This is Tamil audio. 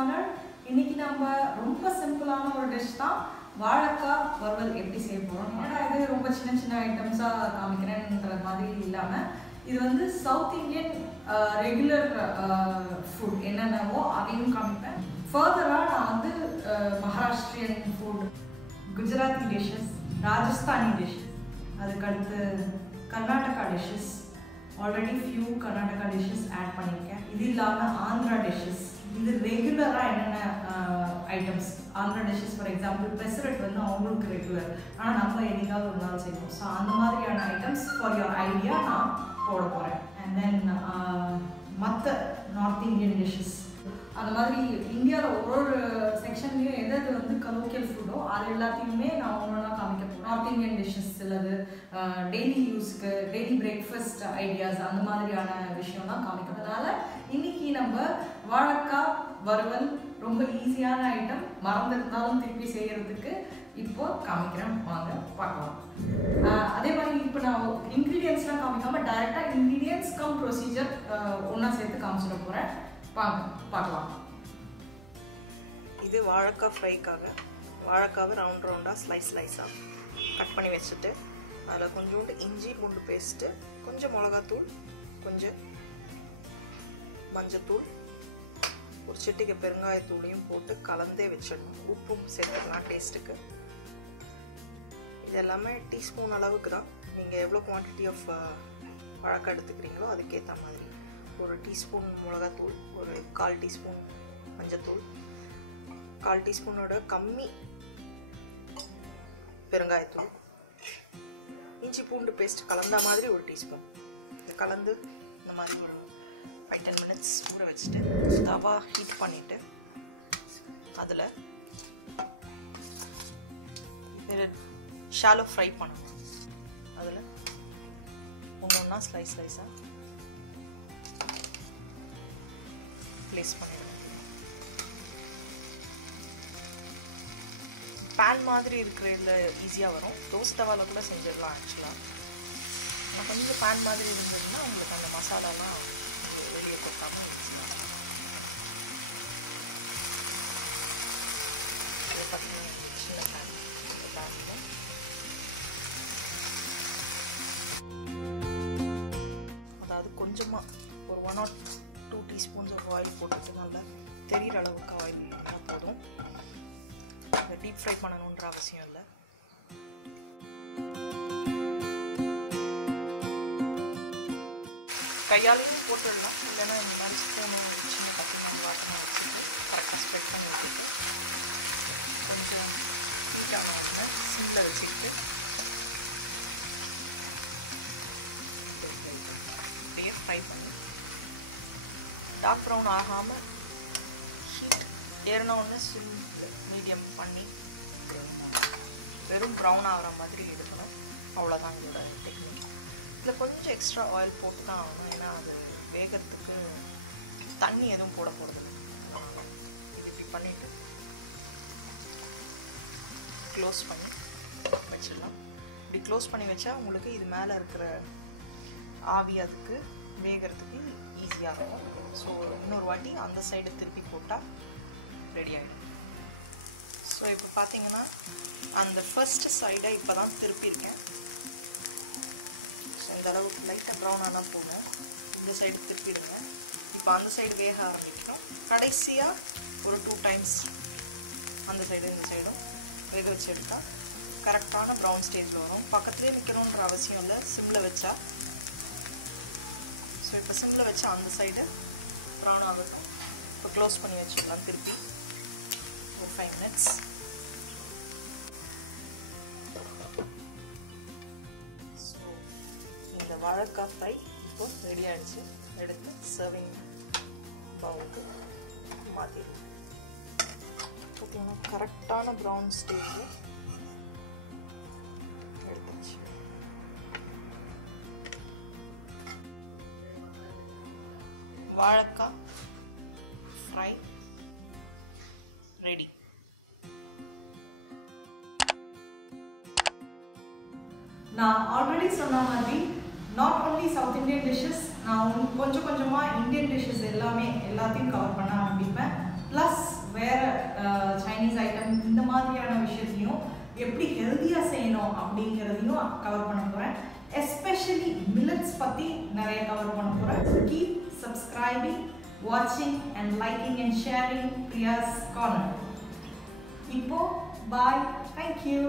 Korner. இன்னைக்கு நம்ம ரொம்ப சிம்பிளான ஒரு டிஷ் தான் வாழைக்காய் வறுவல் எப்படி செய்ய போறோம். ஏன்னா இது ரொம்ப சின்ன சின்ன ஐட்டம்ஸா காமிக்கிறேன்ற மாதிரி இல்லாம இது வந்து சவுத் இந்தியன் ரெகுலர் ஃபுட் என்னென்னவோ அதையும் காமிப்பேன். ஃபர்தரா நான் வந்து Maharashtrian food, Gujarati dishes, Rajasthani dishes, அதுக்கடுத்து Karnataka dishes, already few Karnataka dishes add பண்ணியிருக்கேன். இது இல்லாமல் ஆந்திரா டிஷ்ஷஸ், இது ரெகுலராக என்னென்ன items Andhra dishes for example pesarattu வந்து அவங்களுக்கு ரெகுலர், ஆனால் நம்ம என்னைக்காவது ஒரு நாள் செய்வோம். ஸோ அந்த மாதிரியான ஐட்டம்ஸ் ஃபார் யுவர் ஐடியா நான் போட போகிறேன். அண்ட் தென் மற்ற நார்த் இந்தியன் டிஷ்ஷஸ், அந்த மாதிரி இந்தியாவில் ஒரு செக்ஷன்லேயும் எதாவது வந்து கலோக்கியல் ஃபுட்டோ அது எல்லாத்தையுமே நான் ஒன்றா காமிக்க போகிறேன். நார்த் இந்தியன் டிஷ்ஷஸ் சிலது, டெய்லி யூஸ்க்கு டெய்லி பிரேக்ஃபாஸ்ட் ஐடியாஸ், அந்த மாதிரியான விஷயம்லாம் காமிக்கிறதுனால இன்னைக்கு நம்ம வாழைக்காய் வறுவல் ரொம்ப ஈஸியான ஐட்டம், மறந்துருந்தாலும் திருப்பி செய்கிறதுக்கு இப்போ காமிக்கிறேன், வாங்க பார்க்கலாம். அதே மாதிரி இப்போ நான் இன்க்ரீடியன்ஸ்லாம் காமிக்காமல் டைரெக்டாக இன்க்ரீடியன்ஸ் கம் ப்ரொசீஜர் ஒன்றா சேர்த்து காமிச்சிட போகிறேன், பார்க்கலாம். இது வாழைக்காய் ஃப்ரைக்காக வாழைக்காவை ரவுண்ட் ரவுண்டாக ஸ்லைஸாக கட் பண்ணி வச்சுட்டு அதில் கொஞ்சோண்டு இஞ்சி பூண்டு பேஸ்ட்டு, கொஞ்சம் மிளகாத்தூள், கொஞ்சம் மஞ்சத்தூள், ஒரு சிட்டிகை பெருங்காயத்தூளையும் போட்டு கலந்தே வச்சிடணும். உப்பும் சேர்த்துக்கலாம் டேஸ்ட்டுக்கு. இது எல்லாமே டீஸ்பூன் அளவுக்கு தான். நீங்கள் எவ்வளோ குவான்டிட்டி ஆஃப் வாழைக்காய் எடுத்துக்கிறீங்களோ அதுக்கேற்ற மாதிரி. ஒரு டீஸ்பூன் மிளகாத்தூள், ஒரு 1/4 டீஸ்பூன் மஞ்சத்தூள், 1/4 டீஸ்பூனோட கம்மி பெருங்காயத்தூள், இஞ்சி பூண்டு பேஸ்ட் கலந்த மாதிரி ஒரு டீஸ்பூன். இது கலந்து இந்த மாதிரி ஒரு 5-10 மினிட்ஸ் ஊற வச்சுட்டு தவா ஹீட் பண்ணிவிட்டு அதில் ஷாலோ ஃப்ரை பண்ணணும். அதில் ஒன்றா ஸ்லைஸாக ப்ளேஸ் பண்ணிடுவோம். பேன் மாதிரி இருக்கிறதுல ஈஸியாக வரும். தோசை தவாவில் கூட செஞ்சிடலாம். ஆக்சுவலாக நான் கொஞ்சம் பேன் மாதிரி இருந்ததுன்னா உங்களுக்கு அந்த மசாலாலாம் வெளியே கொட்டாமல் ஈஸியாக அதை பார்த்தீங்கன்னா சின்ன பேன் பேன் அதாவது கொஞ்சமாக ஒரு 1 or 2 டீஸ்பூன்ஸ் ஆஃப் ஆயில் போட்டுட்டு நல்லா தெரிகிற அளவுக்கு ஆயில் இருந்தால் போதும். டீப் ஃப்ரை பண்ணணுன்ற அவசியம் இல்லை. கையாலையும் போட்டுடலாம், இல்லைன்னா இந்த மாதிரி ஸ்பூனு சின்ன கத்திரிக்காய் வாட்டமாக வச்சுட்டு கரெக்டாக ஸ்ப்ரெட் பண்ணி வச்சுட்டு கொஞ்சம் ஹீட் ஆனவங்க சிம்மில் வச்சுக்கிட்டு அப்படியே ஃப்ரை பண்ணி டார்க் ப்ரௌன் ஆகாமல் ஹீட் ஏறினோடனே சிம் மீடியம் பண்ணி வெறும் ப்ரௌன் ஆகிற மாதிரி எடுக்கணும். அவ்வளோதான் இதோட டெக்னிக். இதில் கொஞ்சம் எக்ஸ்ட்ரா ஆயில் போட்டு தான் ஆகணும், ஏன்னா அது வேகிறதுக்கு தண்ணி எதுவும் போட போகிறது. இது இப்படி பண்ணிவிட்டு க்ளோஸ் பண்ணி வச்சிடலாம். இப்படி க்ளோஸ் பண்ணி வச்சா உங்களுக்கு இது மேலே இருக்கிற ஆவி அதுக்கு வேகிறதுக்கு ஈஸியாக இருக்கும். ஸோ இன்னொரு வாட்டி அந்த சைடு திருப்பி போட்டால் ரெடி ஆகிடும். ஸோ இப்போ பார்த்தீங்கன்னா அந்த ஃபர்ஸ்ட் சைடை இப்போ தான் திருப்பியிருக்கேன். ஸோ இந்த அளவுக்கு லைட்டாக ப்ரௌன் ஆனால் போகும். இந்த சைடு திருப்பிடுங்க. இப்போ அந்த சைடு வேக ஆரம்பிக்கும். கடைசியாக ஒரு 2 times அந்த சைடு இந்த சைடும் வேக வச்சு எடுத்தால் கரெக்டான ப்ரௌன் ஸ்டேஜில் வரும். பக்கத்துலேயே நிற்கணுன்ற அவசியம் இல்லை, சிம்மில் வச்சா. ஸோ இப்போ சிம்மில் வச்சா அந்த சைடு ப்ரௌன் ஆகட்டும். இப்போ க்ளோஸ் பண்ணி வச்சுக்கலாம் திருப்பி ஒரு 5 minutes. ஸோ இந்த வாழைக்காய் ஃப்ரை இப்போ ரெடி ஆகிடுச்சு. எடுத்து சர்விங் பவுலுக்கு மாற்றிடுவோம். பார்த்தீங்கன்னா கரெக்டான ப்ரௌன் ஸ்டேஜில் எடுத்துச்சு. வாழைக்காய் ஃப்ரை ரெடி. நான் ஆல்ரெடி சொன்ன மாதிரி not only south Indian dishes, நான் கொஞ்சம் கொஞ்சமாக இந்தியன் டிஷ்ஷஸ் எல்லாத்தையும் கவர் பண்ண ஆரம்பிப்பேன். ப்ளஸ் எப்படி ஹெல்த்தியாக செய்யணும் அப்படிங்கிறதையும் கவர் பண்ண போகிறேன். எஸ்பெஷலி மில்லட்ஸ் பற்றி நிறைய கவர் பண்ண போகிறேன். கீப் சப்ஸ்கிரைபிங், வாட்சிங் and liking and sharing Priya's corner. இப்போ பாய், தேங்க்யூ.